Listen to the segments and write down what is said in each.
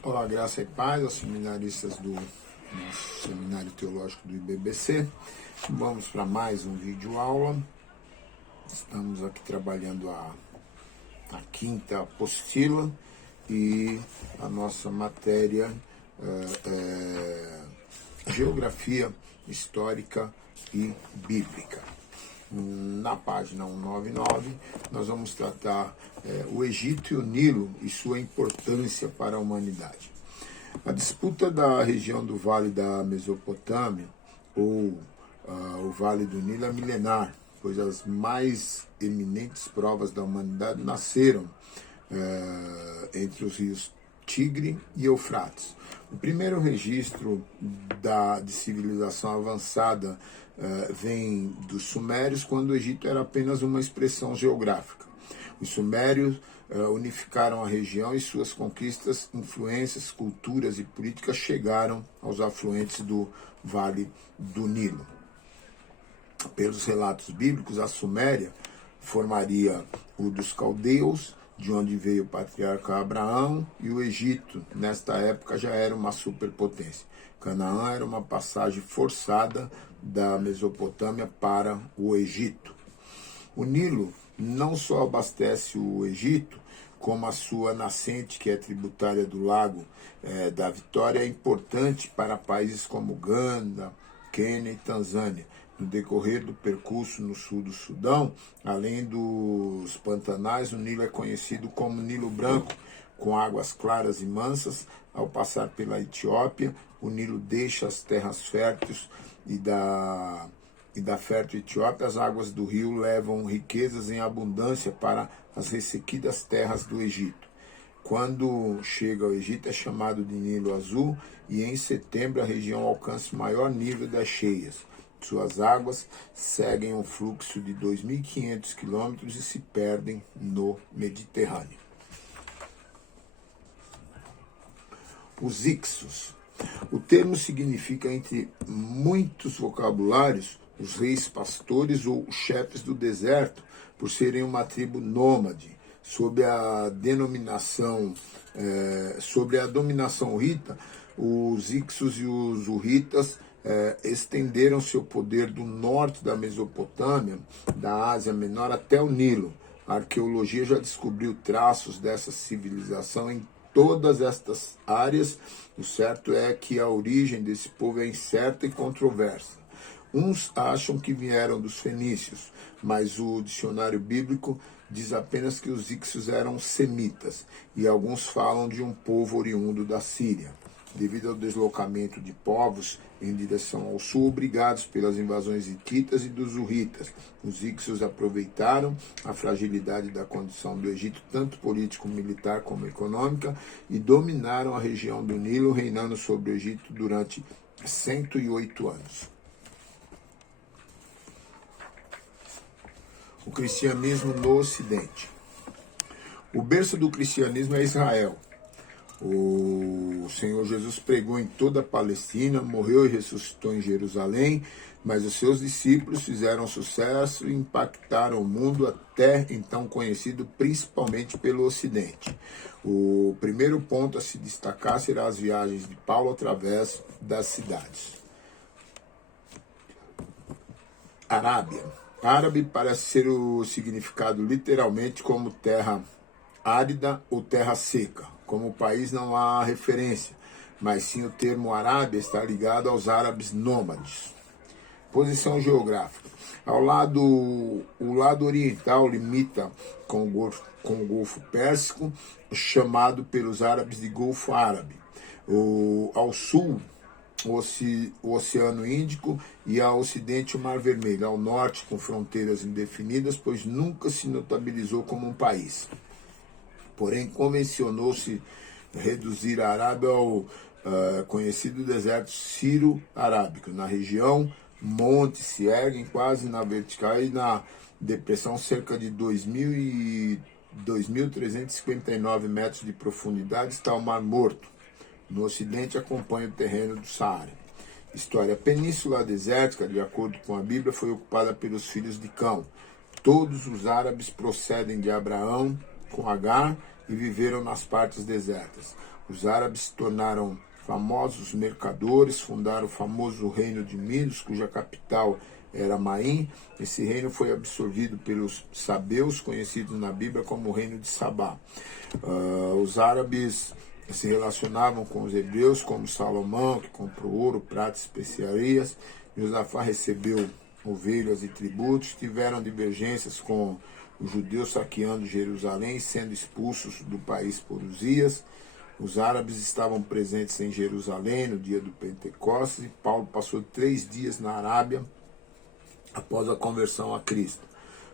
Olá, graça e paz aos seminaristas do nosso Seminário Teológico do IBBC. Vamos para mais um vídeo aula. Estamos aqui trabalhando a quinta apostila e a nossa matéria Geografia Histórica e Bíblica. Na página 199, nós vamos tratar o Egito e o Nilo e sua importância para a humanidade. A disputa da região do Vale da Mesopotâmia, ou o Vale do Nilo, é milenar, pois as mais eminentes provas da humanidade nasceram entre os rios Tigre e Eufrates. O primeiro registro de civilização avançada vem dos Sumérios, quando o Egito era apenas uma expressão geográfica. Os Sumérios unificaram a região e suas conquistas, influências, culturas e políticas chegaram aos afluentes do Vale do Nilo. Pelos relatos bíblicos, a Suméria formaria o dos caldeus, de onde veio o patriarca Abraão, e o Egito, nesta época, já era uma superpotência. Canaã era uma passagem forçada da Mesopotâmia para o Egito. O Nilo não só abastece o Egito, como a sua nascente, que é tributária do Lago da Vitória, é importante para países como Uganda, Quênia e Tanzânia. No decorrer do percurso no sul do Sudão, além dos pantanais, o Nilo é conhecido como Nilo Branco, com águas claras e mansas. Ao passar pela Etiópia, o Nilo deixa as terras férteis e da fértil Etiópia, as águas do rio levam riquezas em abundância para as ressequidas terras do Egito. Quando chega ao Egito é chamado de Nilo Azul, e em setembro a região alcança o maior nível das cheias. Suas águas seguem um fluxo de 2.500 quilômetros e se perdem no Mediterrâneo. Os Ixos. O termo significa, entre muitos vocabulários, os reis pastores ou chefes do deserto, por serem uma tribo nômade. Sob a dominação hurrita, os Ixos e os Hurritas estenderam seu poder do norte da Mesopotâmia, da Ásia Menor, até o Nilo. A arqueologia já descobriu traços dessa civilização em todas estas áreas. O certo é que a origem desse povo é incerta e controversa. Uns acham que vieram dos fenícios, mas o dicionário bíblico diz apenas que os Ixos eram semitas, e alguns falam de um povo oriundo da Síria. Devido ao deslocamento de povos em direção ao sul, obrigados pelas invasões hititas e dos hurritas, os Ixos aproveitaram a fragilidade da condição do Egito, tanto político-militar como econômica, e dominaram a região do Nilo, reinando sobre o Egito durante 108 anos. O cristianismo no Ocidente. O berço do cristianismo é Israel. O Senhor Jesus pregou em toda a Palestina, morreu e ressuscitou em Jerusalém, mas os seus discípulos fizeram sucesso e impactaram o mundo, até então conhecido principalmente pelo Ocidente. O primeiro ponto a se destacar será as viagens de Paulo através das cidades. Arábia. Árabe parece ser o significado literalmente como terra árida ou terra seca. Como país não há referência, mas sim o termo Arábia está ligado aos árabes nômades. Posição geográfica. O lado oriental limita com o Golfo Pérsico, chamado pelos árabes de Golfo Árabe. Ao sul, o Oceano Índico, e ao ocidente o Mar Vermelho. Ao norte, com fronteiras indefinidas, pois nunca se notabilizou como um país. Porém, convencionou-se reduzir a Arábia ao conhecido deserto Sírio-Arábico. Na região, montes se erguem quase na vertical, e na depressão cerca de 2.359 metros de profundidade está o Mar Morto. No ocidente acompanha o terreno do Saara. História. A Península Desértica, de acordo com a Bíblia, foi ocupada pelos filhos de Cão. Todos os árabes procedem de Abraão, com Agar, e viveram nas partes desertas. Os árabes se tornaram famosos mercadores, fundaram o famoso reino de Minos, cuja capital era Maim. Esse reino foi absorvido pelos sabeus, conhecidos na Bíblia como o reino de Sabá. Os árabes se relacionavam com os hebreus, como Salomão, que comprou ouro, prata e especiarias. Josafá recebeu ovelhas e tributos. Tiveram divergências com os judeus saqueando Jerusalém e sendo expulsos do país por Uzias. Os árabes estavam presentes em Jerusalém no dia do Pentecostes e Paulo passou 3 dias na Arábia após a conversão a Cristo.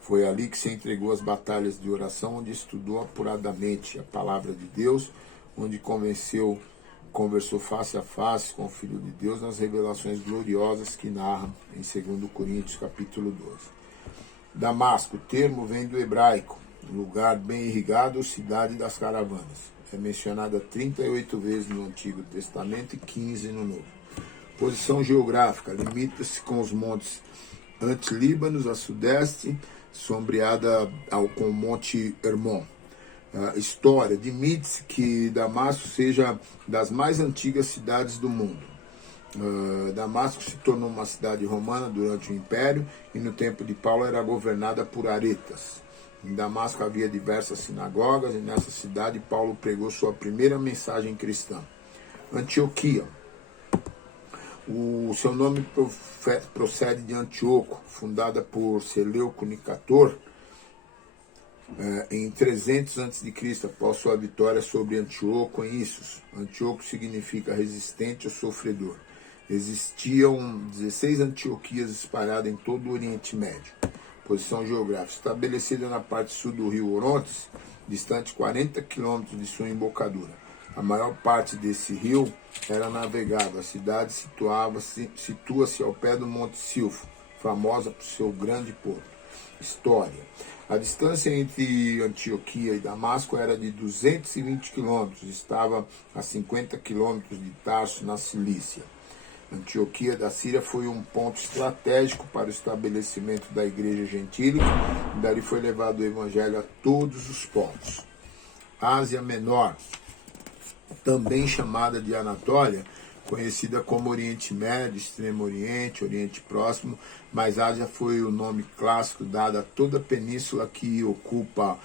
Foi ali que se entregou às batalhas de oração, onde estudou apuradamente a palavra de Deus, onde conversou face a face com o Filho de Deus nas revelações gloriosas que narram em 2 Coríntios capítulo 12. Damasco, o termo vem do hebraico, lugar bem irrigado ou cidade das caravanas. É mencionada 38 vezes no Antigo Testamento e 15 no Novo. Posição geográfica, limita-se com os montes Antilíbanos a sudeste, sombreada com o Monte Hermon. História, admite-se que Damasco seja das mais antigas cidades do mundo. Damasco se tornou uma cidade romana durante o Império e no tempo de Paulo era governada por aretas. Em Damasco havia diversas sinagogas e nessa cidade Paulo pregou sua primeira mensagem cristã. Antioquia. O seu nome procede de Antíoco, fundada por Seleuco Nicator em 300 a.C., após sua vitória sobre Antíoco em Issos. Antíoco significa resistente ou sofredor. Existiam 16 Antioquias espalhadas em todo o Oriente Médio. Posição geográfica, estabelecida na parte sul do rio Orontes, distante 40 quilômetros de sua embocadura. A maior parte desse rio era navegável. A cidade situa-se ao pé do Monte Silfo, famosa por seu grande porto. História. A distância entre Antioquia e Damasco era de 220 quilômetros. Estava a 50 quilômetros de Tarso, na Cilícia. Antioquia da Síria foi um ponto estratégico para o estabelecimento da igreja gentílica, e dali foi levado o evangelho a todos os povos. Ásia Menor, também chamada de Anatólia, conhecida como Oriente Médio, Extremo Oriente, Oriente Próximo, mas Ásia foi o nome clássico dado a toda a península que ocupa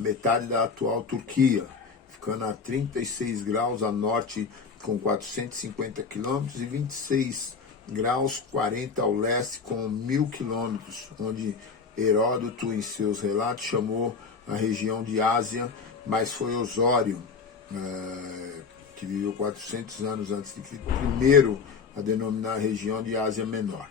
metade da atual Turquia, ficando a 36 graus a norte com 450 quilômetros e 26 graus 40 ao leste com 1000 quilômetros, onde Heródoto em seus relatos chamou a região de Ásia, mas foi Osório, que viveu 400 anos antes de Cristo, primeiro a denominar a região de Ásia Menor.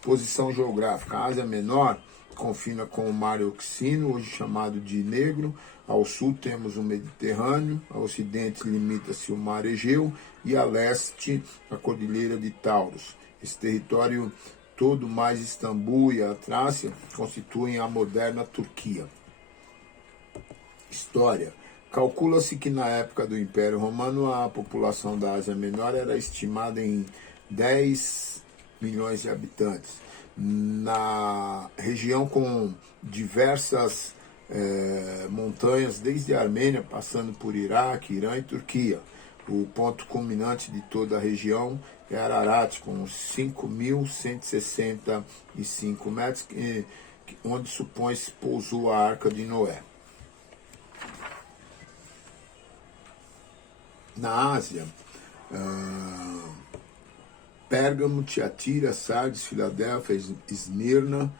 Posição geográfica, a Ásia Menor confina com o Mar Euxino, hoje chamado de Negro. Ao sul temos o Mediterrâneo, ao ocidente limita-se o Mar Egeu e a leste a Cordilheira de Taurus. Esse território todo, mais Istambul e a Trácia, constituem a moderna Turquia. História. Calcula-se que na época do Império Romano a população da Ásia Menor era estimada em 10 milhões de habitantes. Na região com diversas montanhas, desde a Armênia, passando por Iraque, Irã e Turquia. O ponto culminante de toda a região é Ararat, com 5.165 metros, onde supõe-se pousou a Arca de Noé. Na Ásia, Pérgamo, Tiatira, Sardes, Filadélfia, Esmirna,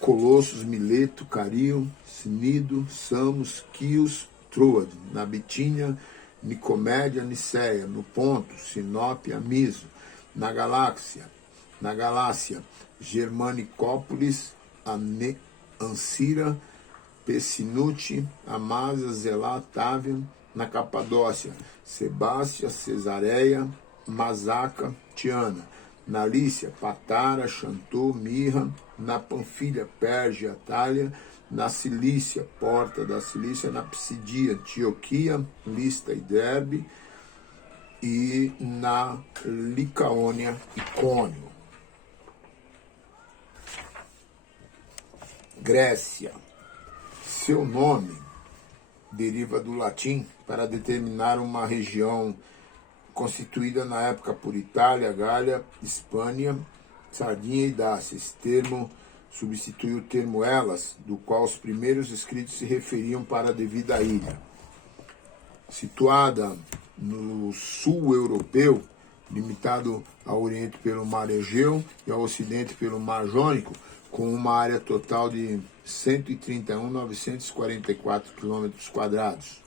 Colossos, Mileto, Cario, Cnido, Samos, Quios, Troade. Na Bitínia, Nicomédia, Niceia. No Ponto, Sinop, Amiso. Na Galácia, Germanicópolis, Ancira, Pessinute, Amasa, Zelá, Távia. Na Capadócia, Sebástia, Cesareia, Mazaca, Tiana. Na Lícia, Patara, Xantô, Mirra. Na Panfilha, Perge, Atália. Na Cilícia, Porta da Cilícia. Na Psidia, Antioquia, Lista e Derbe. E na Licaônia, Icônio. Grécia. Seu nome deriva do latim para determinar uma região constituída na época por Itália, Gália, Hispânia, Sardinia e Dácia. Esse termo substitui o termo Elas, do qual os primeiros escritos se referiam para a devida ilha. Situada no sul europeu, limitado ao oriente pelo Mar Egeu e ao ocidente pelo Mar Jônico, com uma área total de 131.944 km².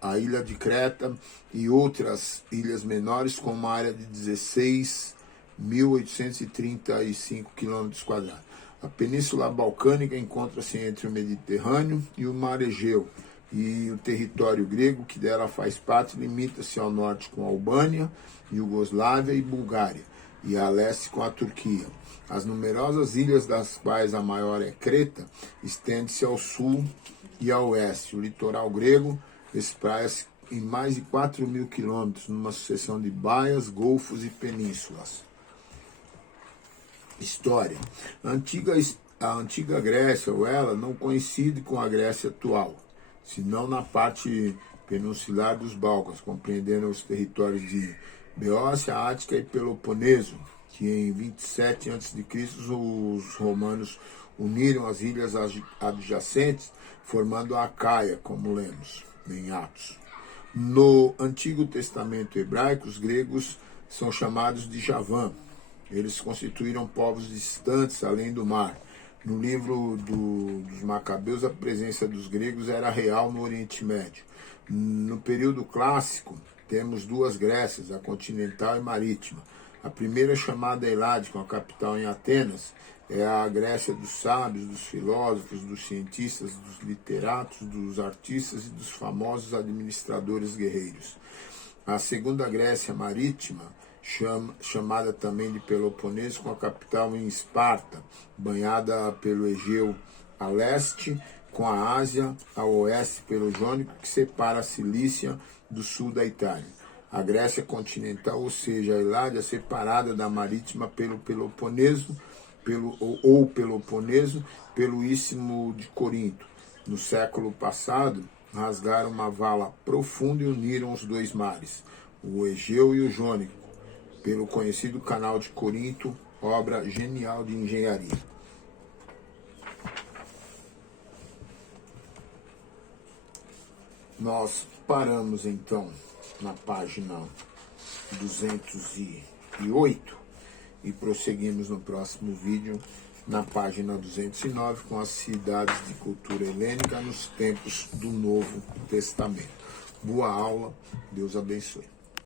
A ilha de Creta e outras ilhas menores com uma área de 16.835 km². A Península Balcânica encontra-se entre o Mediterrâneo e o Mar Egeu, e o território grego que dela faz parte limita-se ao norte com a Albânia, Iugoslávia e Bulgária, e a leste com a Turquia. As numerosas ilhas, das quais a maior é Creta, estende-se ao sul e ao oeste. O litoral grego espraia-se em mais de 4.000 quilômetros, numa sucessão de baias, golfos e penínsulas. História. A antiga Grécia, ou ela, não coincide com a Grécia atual, senão na parte peninsular dos Balcãs, compreendendo os territórios de Beócia, Ática e Peloponeso, que em 27 a.C. os romanos uniram as ilhas adjacentes, formando a Acaia, como lemos em Atos. No Antigo Testamento hebraico, os gregos são chamados de Javã. Eles constituíram povos distantes além do mar. No livro dos Macabeus, a presença dos gregos era real no Oriente Médio. No período clássico, temos duas Grécias, a continental e marítima. A primeira, chamada Elade, com a capital em Atenas, é a Grécia dos sábios, dos filósofos, dos cientistas, dos literatos, dos artistas e dos famosos administradores guerreiros. A segunda Grécia marítima, chamada também de Peloponeso, com a capital em Esparta, banhada pelo Egeu a leste, com a Ásia a oeste pelo Jônico, que separa a Cilícia do sul da Itália. A Grécia continental, ou seja, a Eládia, separada da marítima pelo Peloponeso, Peloponeso, pelo Istmo de Corinto. No século passado, rasgaram uma vala profunda e uniram os dois mares, o Egeu e o Jônico, pelo conhecido Canal de Corinto, obra genial de engenharia. Nós paramos então na página 208 e prosseguimos no próximo vídeo na página 209 com as cidades de cultura helênica nos tempos do Novo Testamento. Boa aula, Deus abençoe.